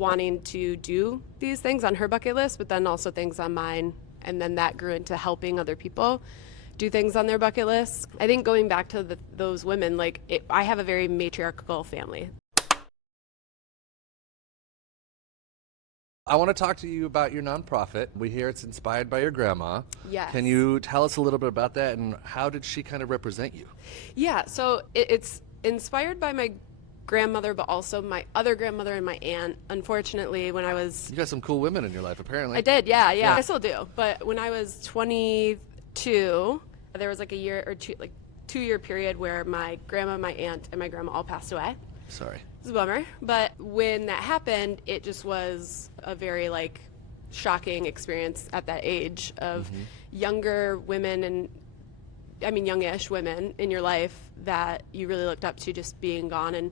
wanting to do these things on her bucket list, but then also things on mine. And then that grew into helping other people do things on their bucket list. I think going back to those women, like I have a very matriarchal family. I want to talk to you about your nonprofit. We hear it's inspired by your grandma. Yes. Can you tell us a little bit about that, and how did she kind of represent you? Yeah, so it's inspired by my grandmother, but also my other grandmother and my aunt. Unfortunately, when I was... You got some cool women in your life, apparently. I did, yeah. I still do. But when I was 22, there was like a year or two, like 2-year period where my grandma, my aunt, and my grandma all passed away. Sorry. It's a bummer. But when that happened, it just was a very like shocking experience at that age of younger women and youngish women in your life that you really looked up to just being gone. And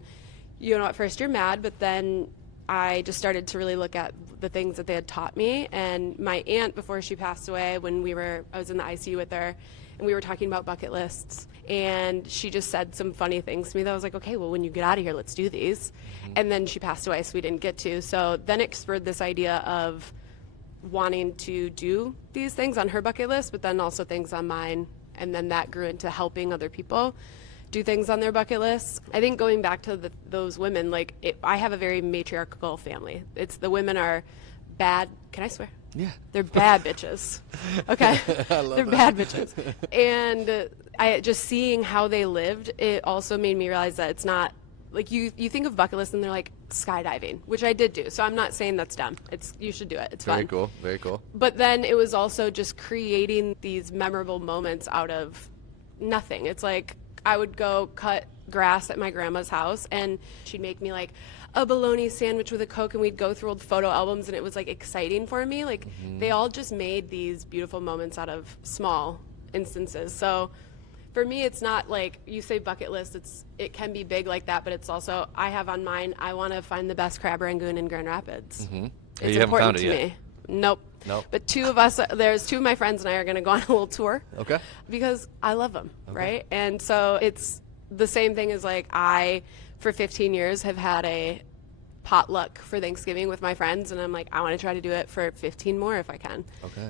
at first you're mad, but then I just started to really look at the things that they had taught me. And my aunt, before she passed away, I was in the ICU with her, and we were talking about bucket lists, and she just said some funny things to me that I was like, okay, well, when you get out of here, let's do these. And then she passed away, so we didn't get to. So then it spurred this idea of wanting to do these things on her bucket list, but then also things on mine. And then that grew into helping other people do things on their bucket lists. I think going back to those women, like I have a very matriarchal family. The women are bad. Can I swear? Yeah. They're bad bitches. Okay. They're bad bitches. And I just seeing how they lived, it also made me realize that it's not like you think of bucket lists and they're like skydiving, which I did do. So I'm not saying that's dumb. You should do it. It's Very fun. cool. Very cool. But then it was also just creating these memorable moments out of nothing. It's like I would go cut grass at my grandma's house, and she'd make me like a bologna sandwich with a Coke, and we'd go through old photo albums, and it was like exciting for me. Like they all just made these beautiful moments out of small instances. So for me, it's not like you say bucket list, it can be big like that, but it's also, I have on mine, I want to find the best crab rangoon in Grand Rapids. It's You haven't important found it to yet? me. Nope. But there's two of my friends and I are going to go on a little tour. Okay. Because I love them, right? And so it's the same thing as like for 15 years, have had a potluck for Thanksgiving with my friends, and I'm like, I want to try to do it for 15 more if I can. Okay.